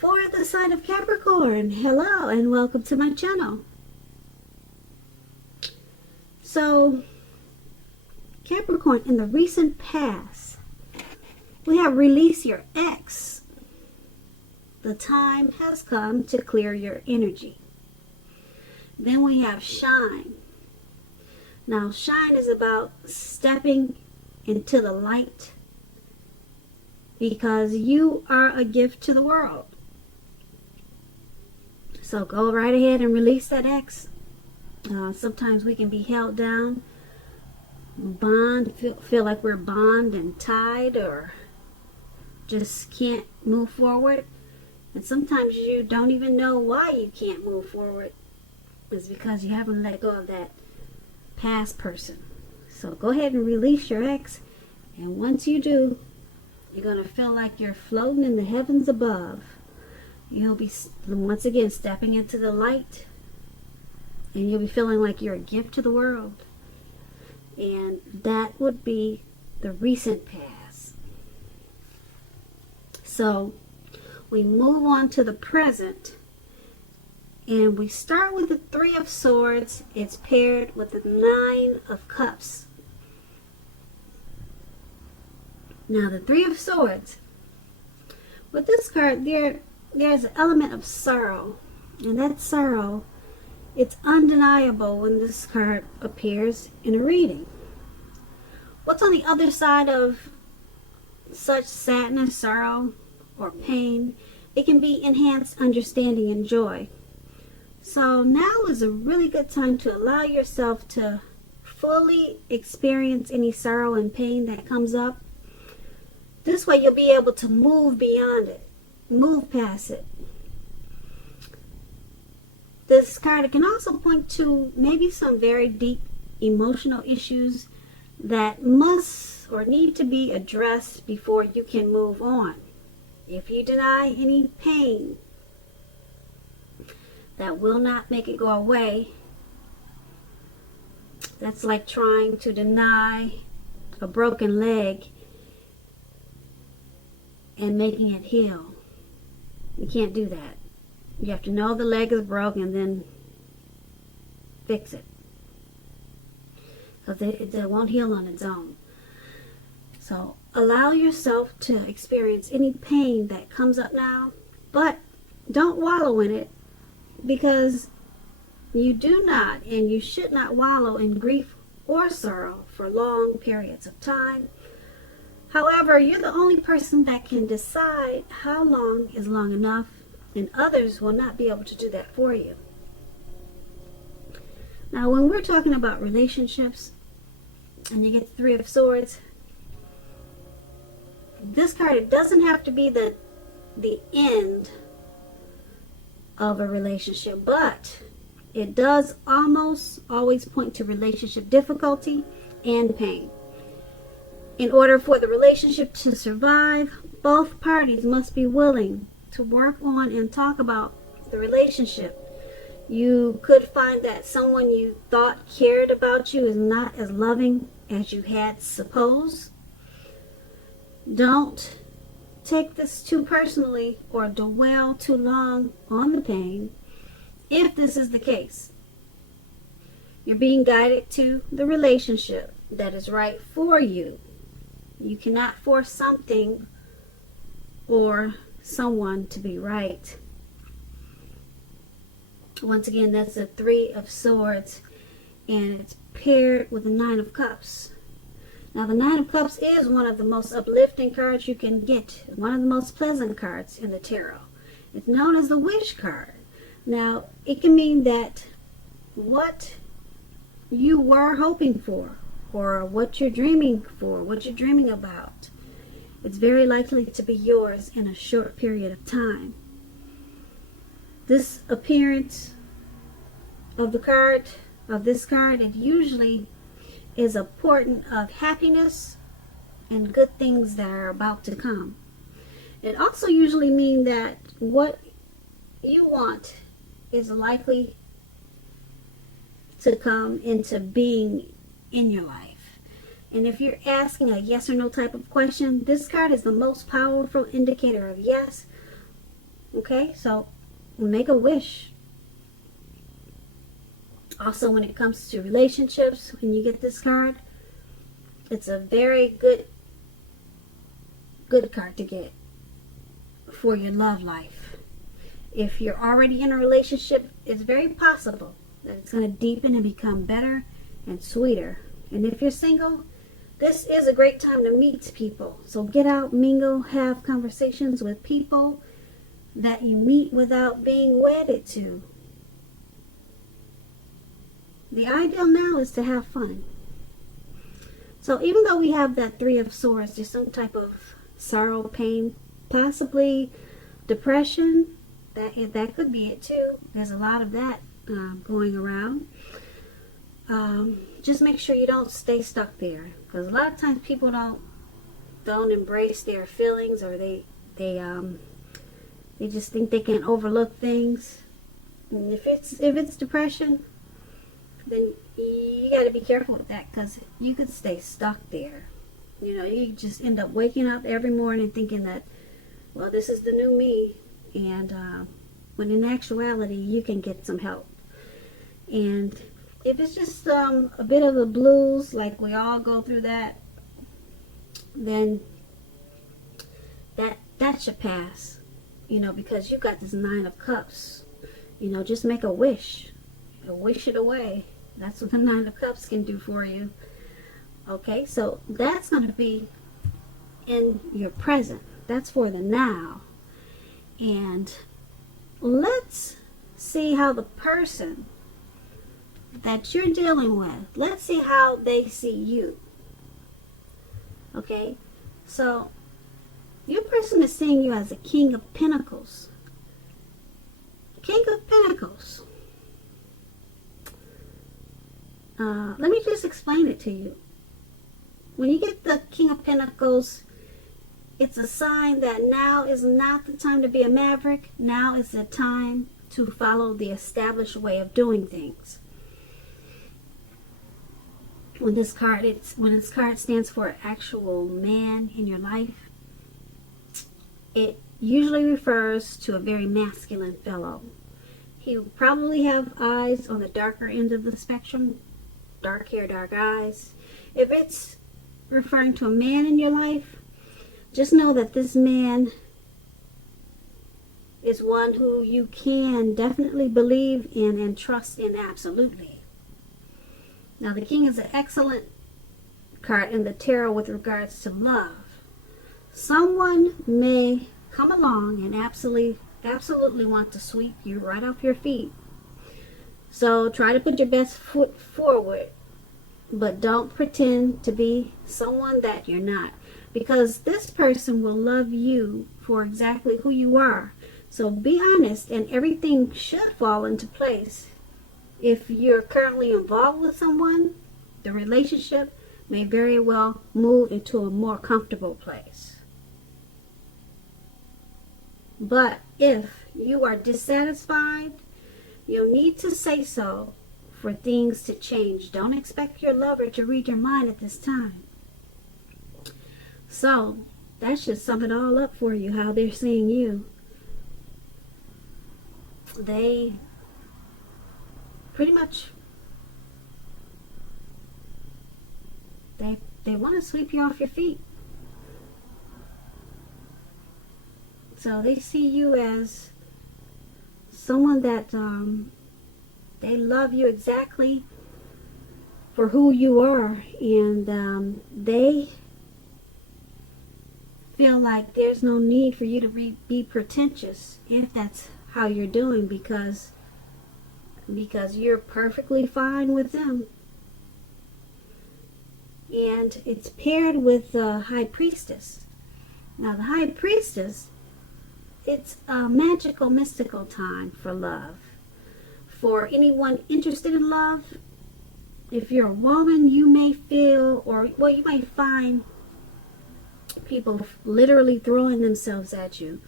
For the sign of Capricorn, hello and welcome to my channel. So, Capricorn, in the recent past, we have released your ex. The time has come to clear your energy. Then we have shine. Now, shine is about stepping into the light because you are a gift to the world. So go right ahead and release that ex. Sometimes we can be held down, feel like we're bound and tied, or just can't move forward. And sometimes you don't even know why you can't move forward. It's because you haven't let go of that past person. So go ahead and release your ex. And once you do, you're going to feel like you're floating in the heavens above. You'll be, once again, stepping into the light. And you'll be feeling like you're a gift to the world. And that would be the recent past. So we move on to the present. And we start with the Three of Swords. It's paired with the Nine of Cups. Now the Three of Swords. With this card, there's an element of sorrow. And that sorrow, it's undeniable when this card appears in a reading. What's on the other side of such sadness, sorrow, or pain? It can be enhanced understanding and joy. So now is a really good time to allow yourself to fully experience any sorrow and pain that comes up. This way you'll be able to move beyond it, move past it. This card can also point to maybe some very deep emotional issues that must or need to be addressed before you can move on. If you deny any pain, that will not make it go away. That's like trying to deny a broken leg and making it heal. You can't do that. You have to know the leg is broken and then fix it. Because it won't heal on its own. So allow yourself to experience any pain that comes up now, but don't wallow in it, because you do not and you should not wallow in grief or sorrow for long periods of time. However, you're the only person that can decide how long is long enough, and others will not be able to do that for you. Now, when we're talking about relationships and you get the Three of Swords, this card, it doesn't have to be the end of a relationship, but it does almost always point to relationship difficulty and pain. In order for the relationship to survive, both parties must be willing to work on and talk about the relationship. You could find that someone you thought cared about you is not as loving as you had supposed. Don't take this too personally or dwell too long on the pain. If this is the case, you're being guided to the relationship that is right for you. You cannot force something or someone to be right. Once again, that's the Three of Swords, and it's paired with the Nine of Cups. Now, the Nine of Cups is one of the most uplifting cards you can get, one of the most pleasant cards in the tarot. It's known as the wish card. Now, it can mean that what you were hoping for, or what you're dreaming for, what you're dreaming about, it's very likely to be yours in a short period of time. This appearance of this card, it usually is a portent of happiness and good things that are about to come. It also usually means that what you want is likely to come into being in your life. And if you're asking a yes or no type of question, this card is the most powerful indicator of yes Okay, so make a wish. Also, when it comes to relationships, when you get this card, it's a very good card to get for your love life. If you're already in a relationship, it's very possible that it's going to deepen and become better and sweeter. And if you're single, this is a great time to meet people. So get out, mingle, have conversations with people that you meet without being wedded to. The ideal now is to have fun. So even though we have that Three of Swords, there's some type of sorrow, pain, possibly depression. That could be it too. There's a lot of that going around. Just make sure you don't stay stuck there, because a lot of times people don't embrace their feelings, or they just think they can overlook things. And if it's depression, then you got to be careful with that, because you could stay stuck there. You know, you just end up waking up every morning thinking that, well, this is the new me, and when in actuality you can get some help. And if it's just a bit of the blues, like we all go through that, then that should pass. You know, because you got this Nine of Cups. You know, just make a wish. Wish it away. That's what the Nine of Cups can do for you. Okay, so that's going to be in your present. That's for the now. And let's see how the person that you're dealing with, let's see how they see you. Okay, so your person is seeing you as a King of Pentacles. King of Pentacles. Let me just explain it to you. When you get the King of Pentacles, it's a sign that now is not the time to be a maverick. Now is the time to follow the established way of doing things. When this card stands for actual man in your life, it usually refers to a very masculine fellow. He will probably have eyes on the darker end of the spectrum, dark hair, dark eyes. If it's referring to a man in your life, just know that this man is one who you can definitely believe in and trust in absolutely. Now, the King is an excellent card in the tarot with regards to love. Someone may come along and absolutely want to sweep you right off your feet. So try to put your best foot forward, but don't pretend to be someone that you're not, because this person will love you for exactly who you are. So be honest, and everything should fall into place. If you're currently involved with someone, the relationship may very well move into a more comfortable place. But if you are dissatisfied, you'll need to say so for things to change. Don't expect your lover to read your mind at this time. So that should sum it all up for you, how they're seeing you. They pretty much, they want to sweep you off your feet. So they see you as someone that they love you exactly for who you are, and they feel like there's no need for you to be pretentious if that's how you're doing, because you're perfectly fine with them. And it's paired with the High Priestess. Now, the High Priestess, it's a magical, mystical time for love. For anyone interested in love, if you're a woman, you may feel, you might find people literally throwing themselves at you.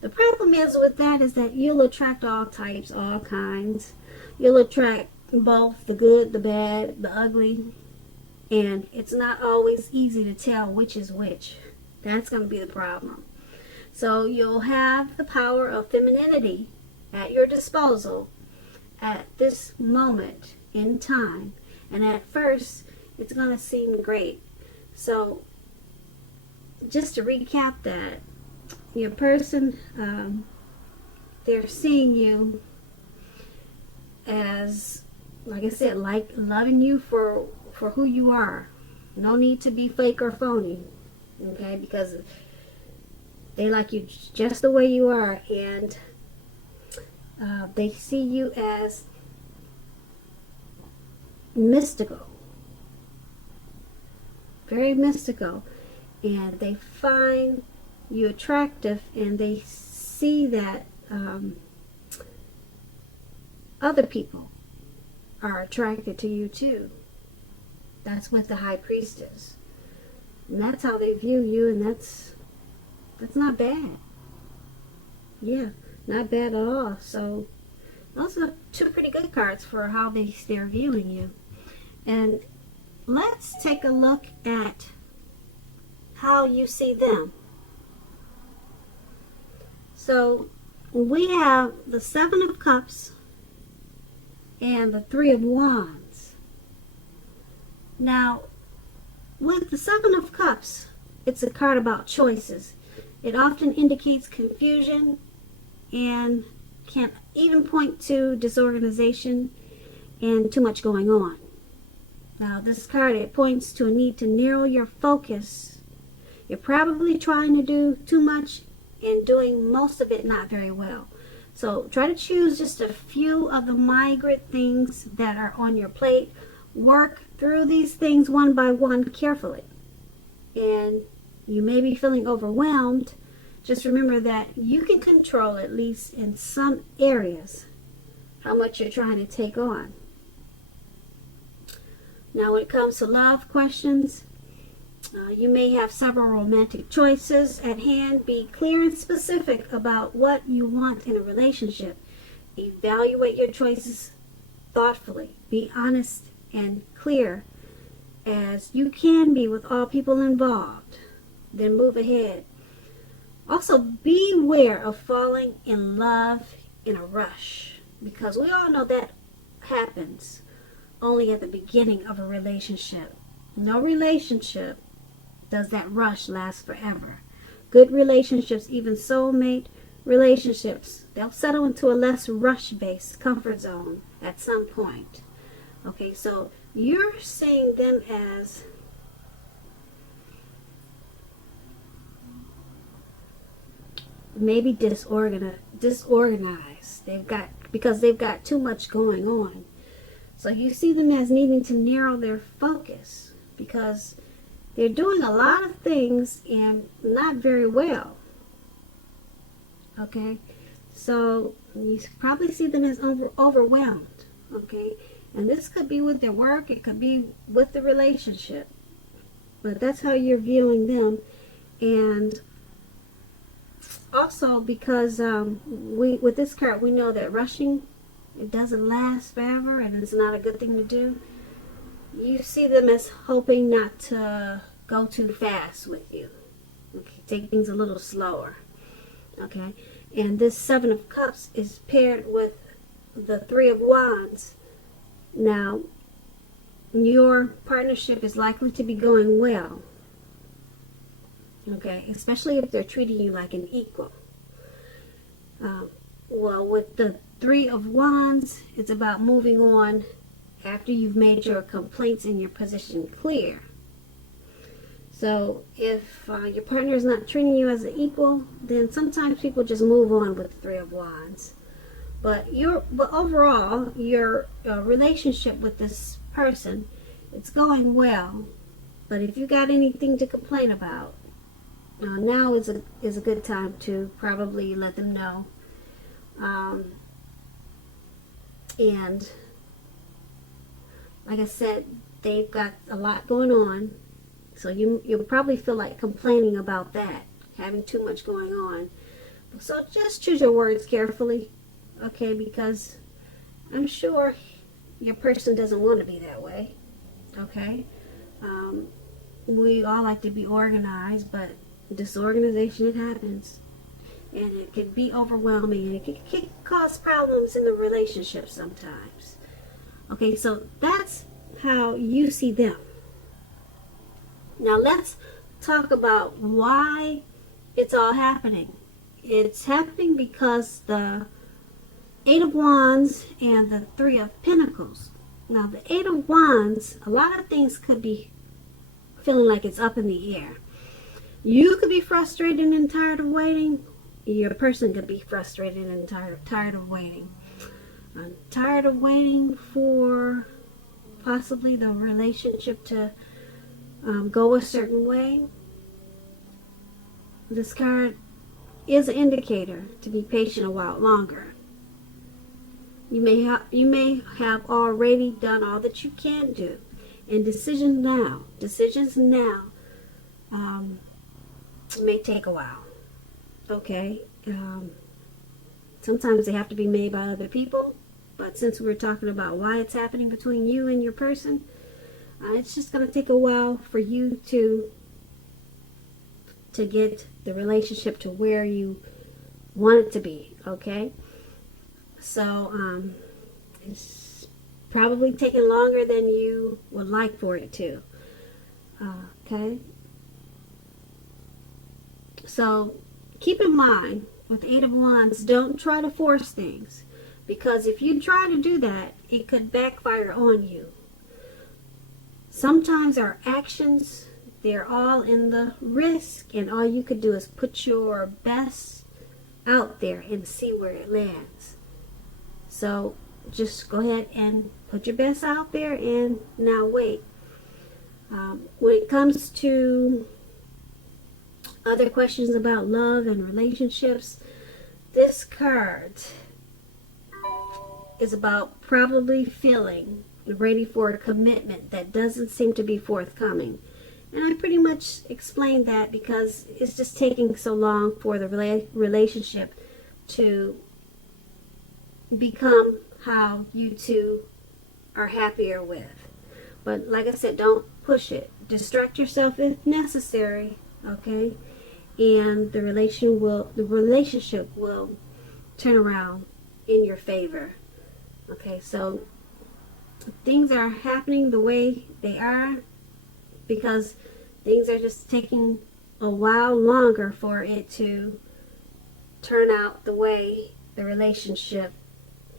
The problem is with that is that you'll attract all types, all kinds. You'll attract both the good, the bad, the ugly. And it's not always easy to tell which is which. That's going to be the problem. So you'll have the power of femininity at your disposal at this moment in time. And at first, it's going to seem great. So just to recap that, your person, they're seeing you as, like I said, like loving you for who you are. No need to be fake or phony, okay? Because they like you just the way you are, and they see you as mystical, very mystical, and they find you attractive, and they see that other people are attracted to you too. That's with the High Priestess, and that's how they view you, and that's not bad. Yeah, not bad at all. So those are two pretty good cards for how they're viewing you. And let's take a look at how you see them. So we have the Seven of Cups and the Three of Wands. Now, with the Seven of Cups, it's a card about choices. It often indicates confusion and can even point to disorganization and too much going on. Now, this card, it points to a need to narrow your focus. You're probably trying to do too much and doing most of it not very well. So try to choose just a few of the migrant things that are on your plate. Work through these things one by one carefully. And you may be feeling overwhelmed. Just remember that you can control, at least in some areas, how much you're trying to take on. Now, when it comes to love questions, you may have several romantic choices at hand. Be clear and specific about what you want in a relationship. Evaluate your choices thoughtfully. Be honest and clear as you can be with all people involved. Then move ahead. Also, beware of falling in love in a rush, because we all know that happens only at the beginning of a relationship. No relationship does that rush last forever. Good relationships, even soulmate relationships, they'll settle into a less rush-based comfort zone at some point. Okay, so you're seeing them as maybe disorganized. Because they've got too much going on. So you see them as needing to narrow their focus, because they're doing a lot of things and not very well. Okay, so you probably see them as overwhelmed. Okay, and this could be with their work, it could be with the relationship, but that's how you're viewing them. And also, because with this card, we know that rushing, it doesn't last forever, and it's not a good thing to do. You see them as hoping not to go too fast with you. Okay, take things a little slower. Okay, and this Seven of Cups is paired with the Three of Wands. Now, your partnership is likely to be going well. Okay, especially if they're treating you like an equal. Well, with the Three of Wands, it's about moving on after you've made your complaints and your position clear. So if your partner is not treating you as an equal, then sometimes people just move on with the Three of Wands. But overall, your relationship with this person, it's going well. But if you got anything to complain about, now is a good time to probably let them know. And like I said, they've got a lot going on, so you'll probably feel like complaining about that, having too much going on. So just choose your words carefully, okay? Because I'm sure your person doesn't want to be that way, okay? We all like to be organized, but disorganization, it happens. and it can be overwhelming, and it can cause problems in the relationship sometimes. Okay, so that's how you see them. Now let's talk about why it's all happening. It's happening because the Eight of Wands and the Three of Pentacles. Now the Eight of Wands, a lot of things could be feeling like it's up in the air. You could be frustrated and tired of waiting. Your person could be frustrated and tired of waiting. I'm tired of waiting for possibly the relationship to go a certain way. This card is an indicator to be patient a while longer. You may have already done all that you can do, and decisions now may take a while. Okay, sometimes they have to be made by other people, but since we're talking about why it's happening between you and your person, it's just going to take a while for you to get the relationship to where you want it to be. Okay, so it's probably taking longer than you would like for it to. Okay, so keep in mind with the Eight of Wands, don't try to force things, because if you try to do that, it could backfire on you. Sometimes our actions, they're all in the risk, and all you could do is put your best out there and see where it lands. So just go ahead and put your best out there and now wait. When it comes to other questions about love and relationships, this card is about probably feeling ready for a commitment that doesn't seem to be forthcoming. And I pretty much explained that because it's just taking so long for the relationship to become how you two are happier with. But like I said, don't push it. Distract yourself if necessary, okay? And the relationship will turn around in your favor. Okay, so things are happening the way they are because things are just taking a while longer for it to turn out the way the relationship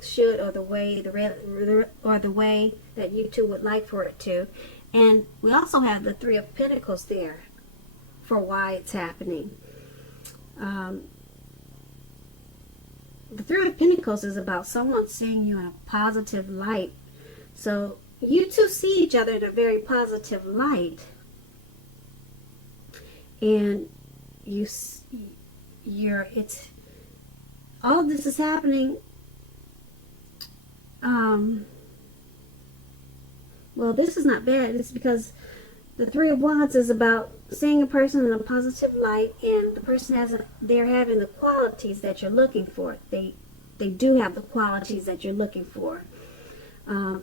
should, or the way that you two would like for it to. And we also have the Three of Pentacles there for why it's happening. The Three of Pentacles is about someone seeing you in a positive light. So you two see each other in a very positive light, and all this is happening. Well, this is not bad. It's because the Three of Wands is about seeing a person in a positive light, and the person they're having the qualities that you're looking for. They do have the qualities that you're looking for,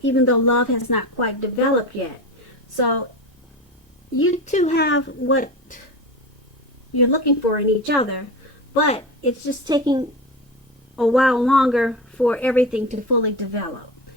even though love has not quite developed yet. So you two have what you're looking for in each other, but it's just taking a while longer for everything to fully develop.